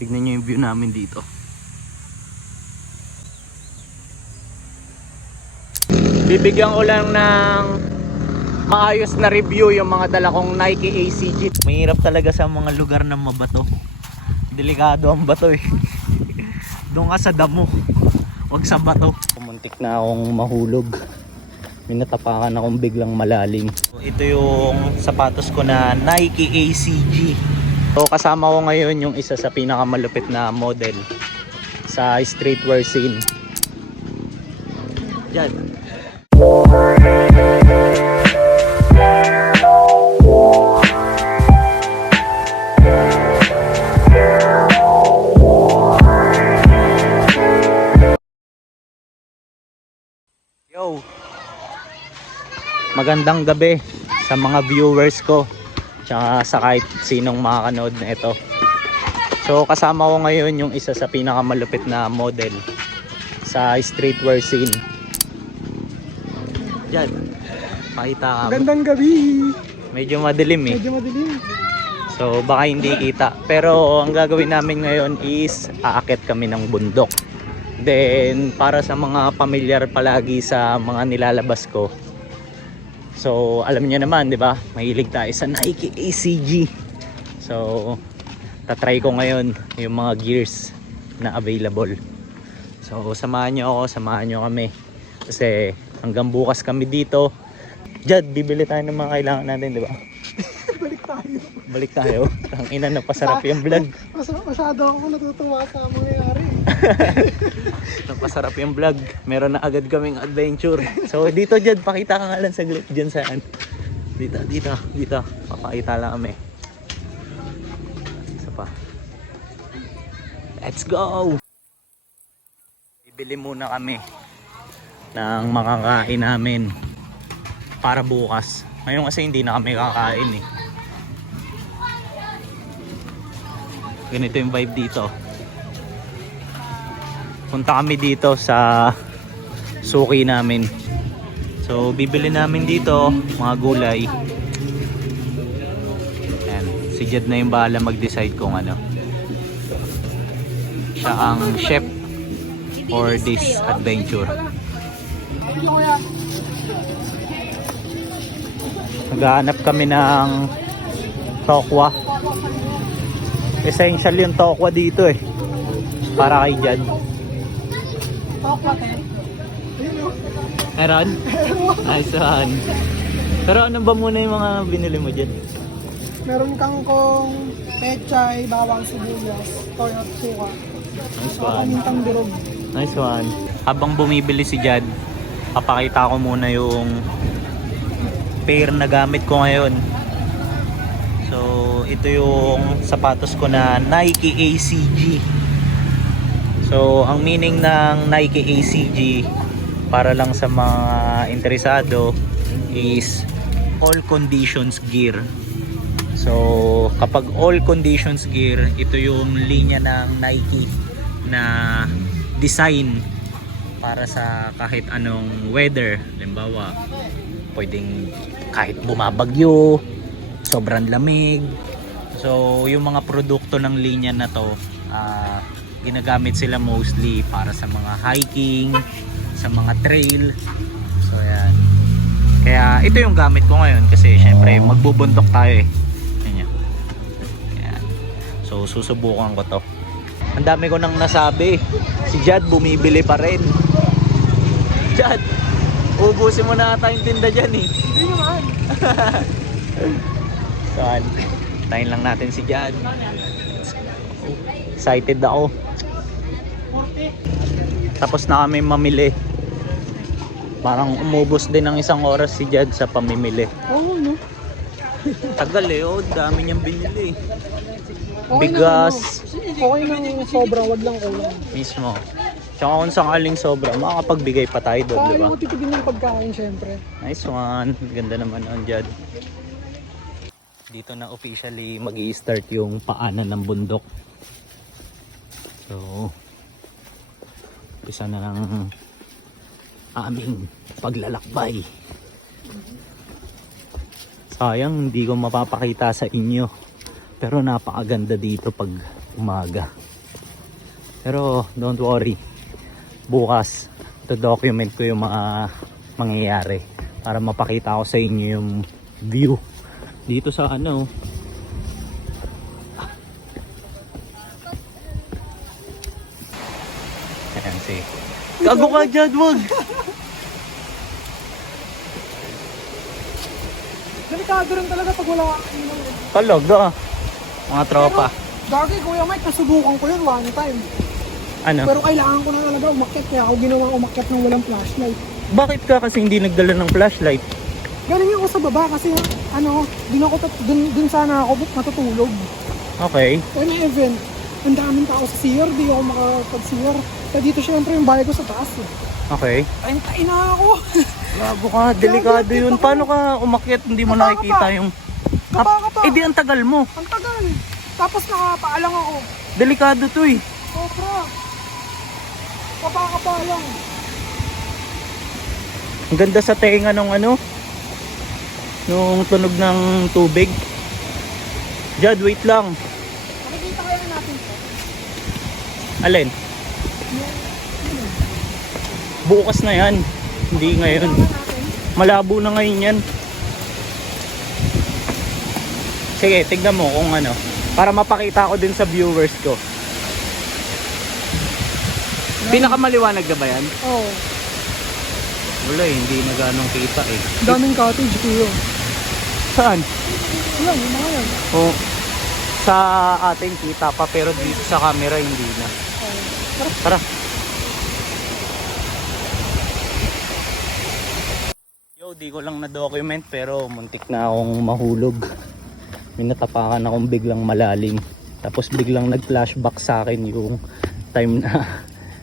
Tignan nyo yung view namin dito. Bibigyan ko lang ng maayos na review yung mga dala kong Nike ACG. Mahirap talaga sa mga lugar na mabato. Delikado ang bato eh. Doon ka sa damo, wag sa bato. Pumuntik na akong mahulog. Minatapakan akong biglang malalim. Ito yung sapatos ko na Nike ACG. So kasama ko ngayon yung isa sa pinakamalupit na model sa streetwear scene. Diyan. Yo, magandang gabi sa mga viewers ko tsaka sa kahit sinong makakanood na ito. So kasama ko ngayon yung isa sa pinakamalupit na model sa streetwear scene. Diyan, pakita ka. Magandang gabi. Medyo madilim eh. Medyo madilim. So baka hindi kita. Pero ang gagawin namin ngayon is aakyat kami ng bundok. Then para sa mga pamilyar palagi sa mga nilalabas ko. So alam niyo naman, 'di ba? Mahilig tayo sa Nike ACG. So tatry ko ngayon yung mga gears na available. So samahan niyo ako, samahan niyo kami. Kasi hanggang bukas kami dito. Jad, bibili tayo ng mga kailangan natin, 'di ba? Balik tayo. Balik tayo. Ang ina na pasarap yung vlog. Masyado ako natutuwa sa mangyayari. Napasarap yung vlog. Meron na agad kaming adventure. So dito Jad, pakita ka nga lang saglit dyan saan. Dito. Papakita lang kami. Isa pa. Let's go! Bibili muna kami ng makakain namin para bukas. Ngayon kasi hindi na kami kakain eh. Ganito yung vibe dito. Punta kami dito sa suki namin. So bibili namin dito mga gulay. Ayan, si Jed na yung bahala mag-decide kung ano. Siya ang chef for this adventure. Naghahanap kami ng tokwa. Essential yung tokwa dito eh. Para kay Jed. Meron? Nice one. Pero ano ba muna yung mga binili mo dyan? Meron kangkong, pechay, bawang sibuyas, toyo at suka. Nice one. Pamintang durog. Nice one. Habang bumibili si Jad, papakita ko muna yung pair na gamit ko ngayon. So ito yung sapatos ko na Nike ACG. So ang meaning ng Nike ACG para lang sa mga interesado is all conditions gear. So kapag all conditions gear, ito yung linya ng Nike na design para sa kahit anong weather. Halimbawa, pwedeng kahit bumabagyo, sobrang lamig. So yung mga produkto ng linya na to, ginagamit sila mostly para sa mga hiking, sa mga trail. So ayan. Kaya ito yung gamit ko ngayon kasi syempre magbubundok tayo eh. Ayan. So susubukan ko to. Ang dami ko nang nasabi. Si Jad bumibili pa rin. Jad, ubusin mo na ata yung tinda dyan eh. Hindi naman. So tayin lang natin si Jad. Excited ako. Tapos na kami mamili. Parang umubos din ng isang oras si Jad sa pamimili. Oo, no? Tagal eh, oh, dami niyang binili. Okay Bigas. Okay lang sobra, wag lang kulang. Mismo. Tsaka kung sakaling sobra, makakapagbigay pa tayo doon, di Kaya ba? mo tipidin yung pagkain, syempre. Nice one. Ganda naman on Jad. Dito na officially mag-i-start yung paanan ng bundok. So, umpisa na ng aming paglalakbay. Sayang hindi ko mapapakita sa inyo, pero napakaganda dito pag umaga. Pero don't worry, bukas to-document ko yung mga mangyayari para mapakita ko sa inyo yung view dito sa ano. Ayan si gago ka dyan, wag. Delikado rin talaga pag wala kang ilaw. Talaga, mga tropa. Gagi, Kuya Mike, nasubukan ko yun one time. Ano? Pero kailangan ko na talaga umakyat, kaya ako ginawa umakyat ng walang flashlight. Bakit ka kasi hindi nagdala ng flashlight? Galing ako sa baba kasi ano, dun sana ako matutulog. Okay. Kaya may event, ang daming tao sa CR, di ako makapag-CR. Kaya dito syempre yung bahay ko sa taas eh. Okay. Ay, tain na ako. Gago ka, delikado yun. Paano ka umakyat, hindi mo nakikita yung... Kapa. Eh di ang tagal mo. Ang tagal. Tapos nakapaalang ako. Delikado to eh. Sobra. Kapa lang. Ang ganda sa tenga nung ano, nung tunog ng tubig. Jad, wait lang. Makikita kaya natin ito. Alin? Bukas na yan. Hindi ngayon. Malabo na ngayon yan. Sige, tignan mo kung ano. Para mapakita ko din sa viewers ko. Pinakamaliwanag na ba yan? Oo. Wala eh, hindi na ganong kita eh. Daming cottage kuya. Saan? Yan, yung mga yan. Oh, sa ating kita pa pero dito sa camera hindi na. Tara. Yo, di ko lang na-document pero muntik na akong mahulog. May natapakan akong biglang malalim. Tapos biglang nag-flashback sa akin yung time na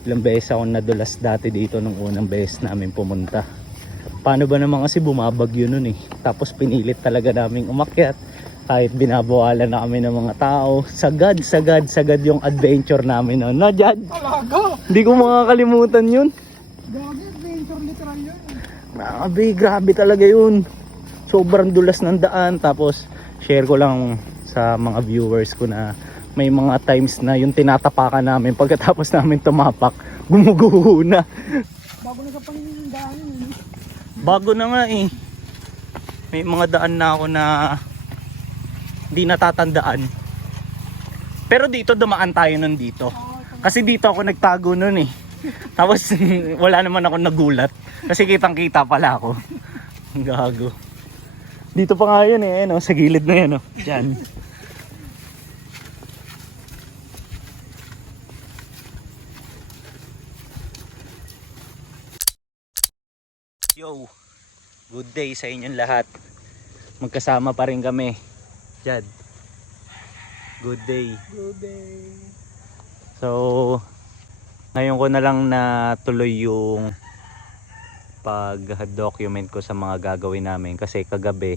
ilang beses ako nadulas dati dito nung unang beses namin pumunta. Paano ba naman kasi bumabagyo nun eh. Tapos pinilit talaga naming umakyat. Kahit binabawalan na kami ng mga tao. Sagad yung adventure namin noon. Na Jad? Talaga? Hindi ko makakalimutan yun. Gagi, adventure literal yun. Grabe talaga yun. Sobrang dulas ng daan. Tapos share ko lang sa mga viewers ko na may mga times na yung tinatapakan namin pagkatapos namin tumapak, gumuguho na. Bago na sa panindaan yun. Bago na nga eh. May mga daan na ako na di natatandaan. Pero dito dumaan tayo nun dito. Kasi dito ako nagtago nun eh. Tapos wala naman ako nagulat. Kasi kitang kita pala ako. Gago. Dito pa nga yun eh, no? Sa gilid na yun. No? Diyan. Yo, good day sa inyong lahat. Magkasama pa rin kami. Jad, good day. Good day. So, ngayon ko na lang natuloy yung pag-document ko sa mga gagawin namin. Kasi kagabi,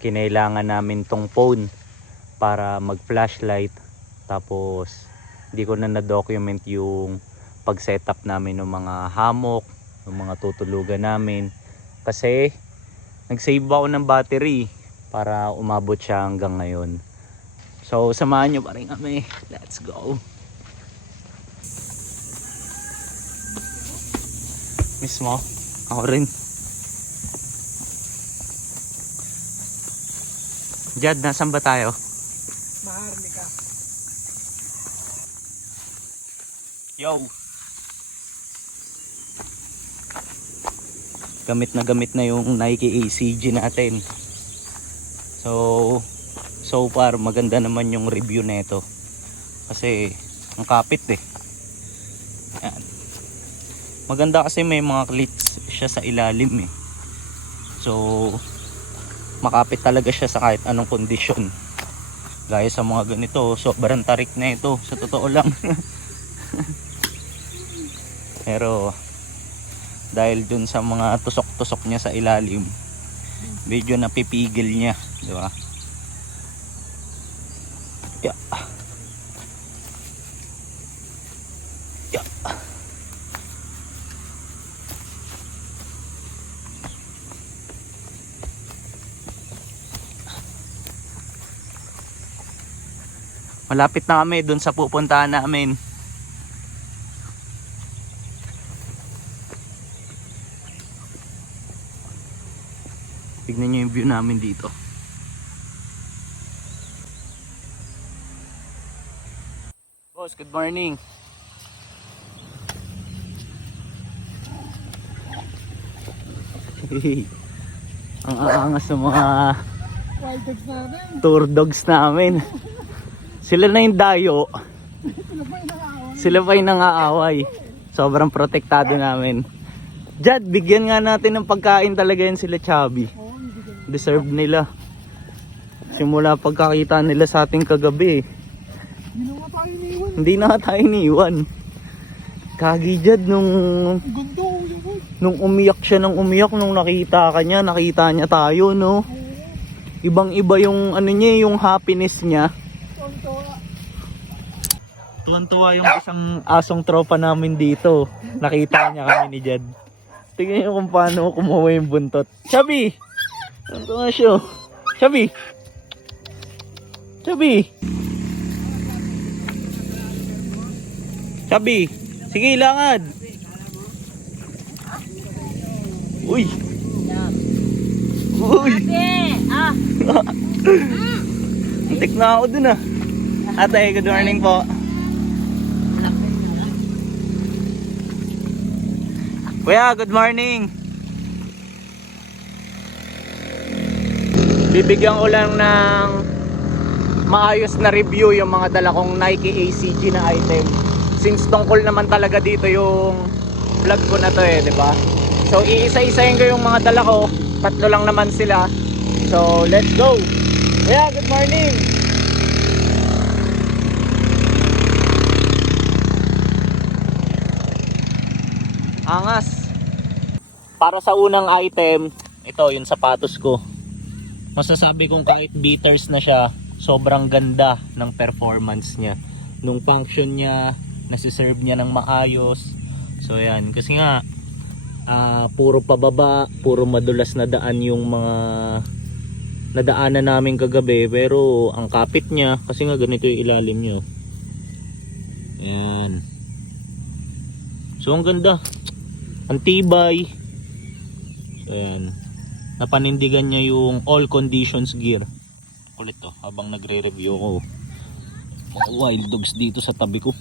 kinailangan namin tong phone para mag-flashlight. Tapos, hindi ko na na-document yung pag-setup namin ng mga hammock, ng mga tutulugan namin. Kasi, nag-save ako ng battery para umabot siya hanggang ngayon. So samahan nyo pa rin kami. Let's go. Mismo, ako rin. Jad, nasan ba tayo? Maharlika. Yo. Gamit na yung Nike ACG natin. So far maganda naman yung review nito. Kasi ang kapit eh. Yan. Maganda kasi may mga clips siya sa ilalim eh. So makapit talaga siya sa kahit anong kondisyon. Gaya sa mga ganito, sobrang tarik na ito sa totoo lang. Pero dahil dun sa mga tusok-tusok niya sa ilalim, medyo napipigil niya, di ba? Yeah. Yeah. Malapit na kami dun sa pupuntahan namin. Tignan nyo yung view namin dito. Boss, good morning. Ang aangas ng mga Wild dogs natin. tour dogs namin. Sila na yung dayo. Sila pa yung nangaaway. Sobrang protektado namin. Jad, bigyan nga natin ng pagkain talaga yan sila Chubby. Deserve nila. Simula pagkakita nila sa ating kagabi. Hindi na tayo iniwan. Kagi Jad, nung umiyak siya ng umiyak nung nakita niya tayo, no? Ibang iba yung ano niya, yung happiness niya. Tuwan-tuwa yung isang asong tropa namin dito. Nakita niya kami ni Jad. Tingnan niyo kung paano kumuha yung buntot. Chubby! Tuwa siya. Chubby! Chubby! Chubby! Sige, langad! Uy! Uy! Antik na ako dun ah. Ate, good morning po. Kuya, good morning. Bibigyan ko lang ng maayos na review yung mga dala kong Nike ACG na item. Since tungkol naman talaga dito yung vlog ko na to di ba? So iisa-isahin ko yung mga dala ko. Tatlo lang naman sila. So let's go. Yeah, good morning. Angas. Para sa unang item, ito yung sapatos ko. Masasabi kong kahit beaters na siya, sobrang ganda ng performance niya. Nung function niya, nasiserve niya ng maayos. So yan, kasi nga puro pababa, puro madulas na daan yung mga nadaanan namin kagabi. Pero ang kapit niya, kasi nga ganito yung ilalim niya. Yan. So ang ganda. Ang tibay. So yan. Napanindigan niya yung all conditions gear. Kulit to habang nagre-review ko. Mga wild dogs dito sa tabi ko.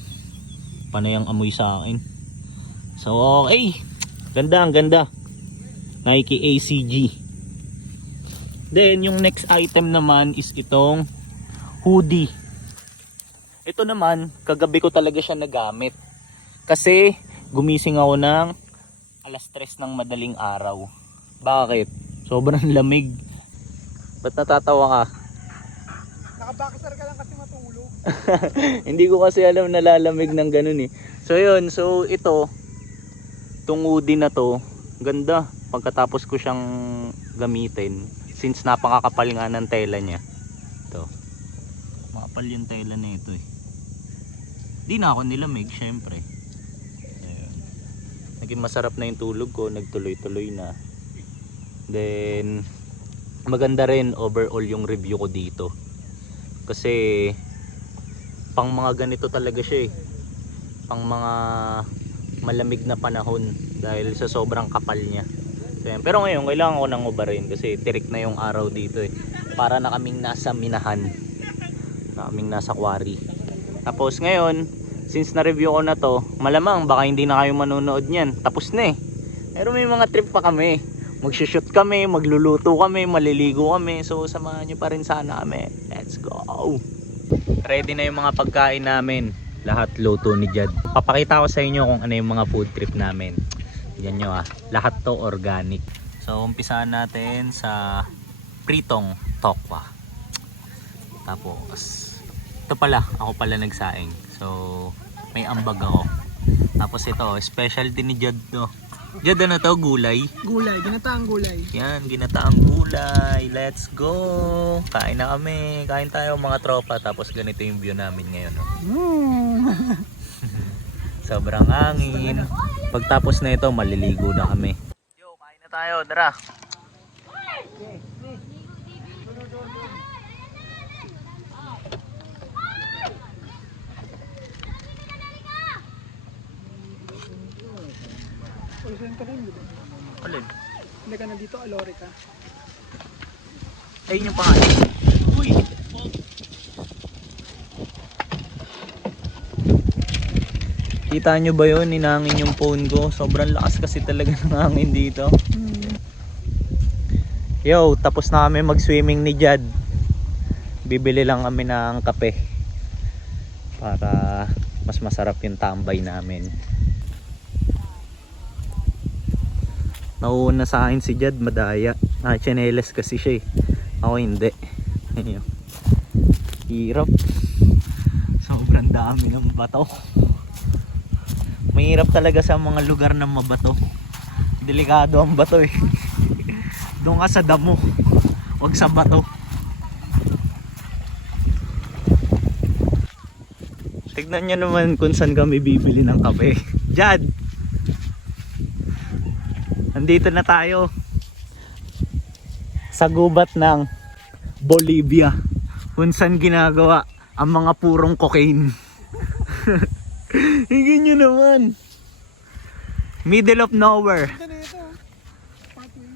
Panay ang amoy sa akin. So okay. Ganda, ang ganda. Nike ACG. Then yung next item naman is itong hoodie. Ito naman, kagabi ko talaga siya nagamit. Kasi gumising ako ng alas 3 ng madaling araw. Bakit? Sobrang lamig. Ba't natatawa ka? Nakabaksar ka lang kasi matulog. Hindi ko kasi alam na lalamig ng ganun eh. So yun, so ito, itong hoodie na to, ganda. Pagkatapos ko siyang gamitin, since napakakapal nga ng tela niya. Ito, makapal yung tela na ito eh. Di na ako nilamig, syempre. Ayun. Naging masarap na yung tulog ko, nagtuloy-tuloy na. Then maganda rin overall yung review ko dito. Kasi pang mga ganito talaga siya eh. Pang mga malamig na panahon dahil sa sobrang kapal niya. So, yan. Pero ngayon kailangan ko nang ubarin kasi tirik na yung araw dito eh. Para na kaming nasa minahan. Na kaming nasa quarry. Tapos ngayon, since na-review ko na to, malamang baka hindi na kayo manonood niyan. Tapos na eh. Pero may mga trip pa kami. Magshoot kami, magluluto kami, maliligo kami. So samahan nyo pa rin sana kami. Let's go! Ready na yung mga pagkain namin. Lahat luto ni Jad. Papakita ko sa inyo kung ano yung mga food trip namin. Yan nyo ah. Lahat to organic. So umpisahan natin sa pritong tokwa. Tapos ito pala, ako pala nagsaing. So may ambag ako. Tapos ito, specialty ni Jad to. Jad, ano to? Gulay? Gulay, ginataang gulay. Yan, ginataang gulay. Let's go! Kain na kami. Kain tayo mga tropa. Tapos ganito yung view namin ngayon. Oh. Sobrang hangin. Pagtapos na ito, maliligo na kami. Yo, kain na tayo. Tara! Call center rin, di ba? Alin? Hindi ka na dito, Alorica. Ayun yung pangalan. Uy! Kita nyo ba yun? Ninangin yung phone ko. Sobrang lakas kasi talaga ng hangin dito. Yo, tapos na kami mag-swimming ni Jad. Bibili lang kami ng kape para mas masarap yung tambay namin. Nauuna sa akin si Jad, madaya. Naka-chanelas kasi siya eh. Ako hindi. Ayun. Hirap. Sobrang dami ng bato. Mahirap talaga sa mga lugar na mabato. Delikado ang bato eh. Doon ka sa damo, wag sa bato. Tignan nyo naman kung saan kami bibili ng kape. Jad! Nandito na tayo sa gubat ng Bolivia, kung saan ginagawa ang mga purong cocaine. Higin nyo naman. Middle of nowhere. Ito na ito. Pathway.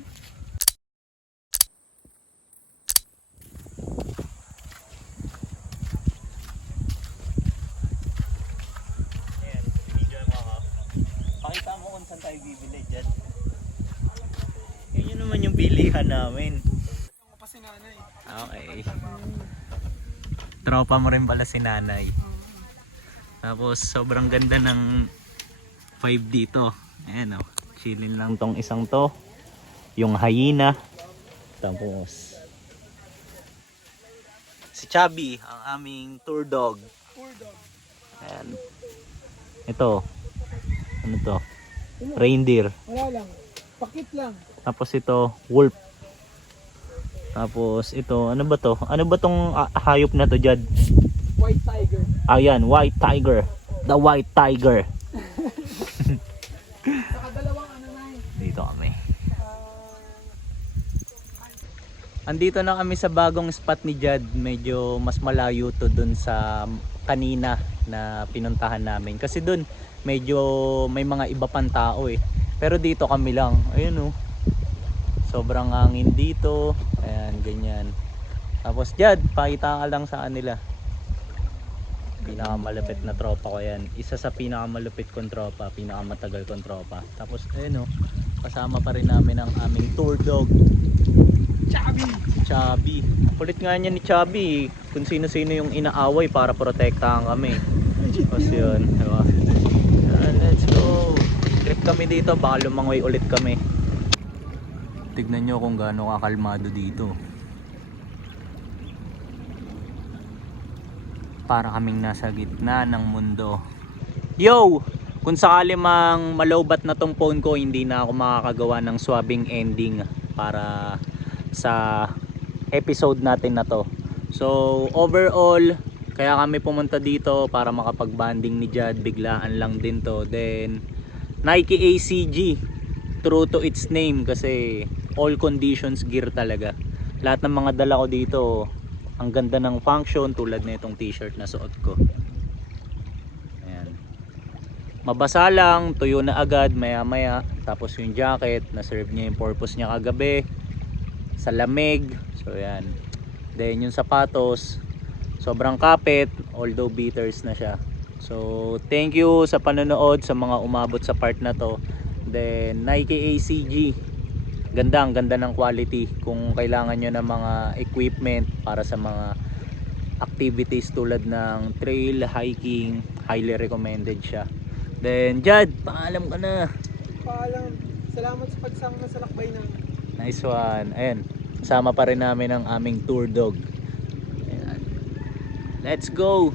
Ayan, video mo ako. Pakita mo kung saan tayo bibili dyan. Yun naman yung bilihan namin. Ako pa si nanay. Okay. Tropa mo rin pala si nanay. Tapos sobrang ganda ng vibe dito. Ayan o, chillin lang tong isang to. Yung hyena. Tapos si Chubby, ang aming tour dog. Poor dog. Ayan. Ito. Ano to? Reindeer. Wala lang. Pakit lang. Tapos ito, wolf. Tapos ito, ano ba to? Ano ba tong hayop na to, Jad? White tiger. Ayan, white tiger. The white tiger. Saka dalawang ano na eh. Dito kami. Andito na kami sa bagong spot ni Jad. Medyo mas malayo to dun sa kanina na pinuntahan namin. Kasi dun medyo may mga iba pang tao eh. Pero dito kami lang. Ayun oh. Sobrang hangin dito. Ayan, ganyan. Tapos Jad, pakita ka lang sa kanila. Pinakamalupit na tropa ko yan. Isa sa pinakamalupit kong tropa, pinakamatagal kong tropa. Tapos ayun oh, kasama pa rin namin ang aming tour dog, Chubby. Chubby. Kulit nga niya ni Chubby, kung sino-sino yung inaaway para protektahan kami. Tapos yun, diba? Let's go. Trip kami dito, baka lumangoy ulit kami. Tignan nyo kung gaano kakalmado dito. Para kaming nasa gitna ng mundo. Yo! Kung sakali mang malowbat na tong phone ko, hindi na ako makakagawa ng swabbing ending para sa episode natin na to. So overall, kaya kami pumunta dito para makapag-banding ni Jad. Biglaan lang din to. Then Nike ACG, true to its name kasi all conditions gear talaga. Lahat ng mga dala ko dito, ang ganda ng function, tulad na itong t-shirt na suot ko. Ayan. Mabasa lang, tuyo na agad maya maya. Tapos yung jacket, na-serve niya yung purpose niya kagabi sa lamig. So ayan. Then yung sapatos, sobrang kapit, although beaters na siya. So thank you sa panonood, sa mga umabot sa part na to. Then Nike ACG, ang ganda ng quality. Kung kailangan nyo ng mga equipment para sa mga activities tulad ng trail, hiking, highly recommended siya. Then Jad, paalam ka na. Paalam. Salamat sa pagsama sa lakbay namin. Nice one. Ayan, sama pa rin namin ang aming tour dog. Ayan. Let's go.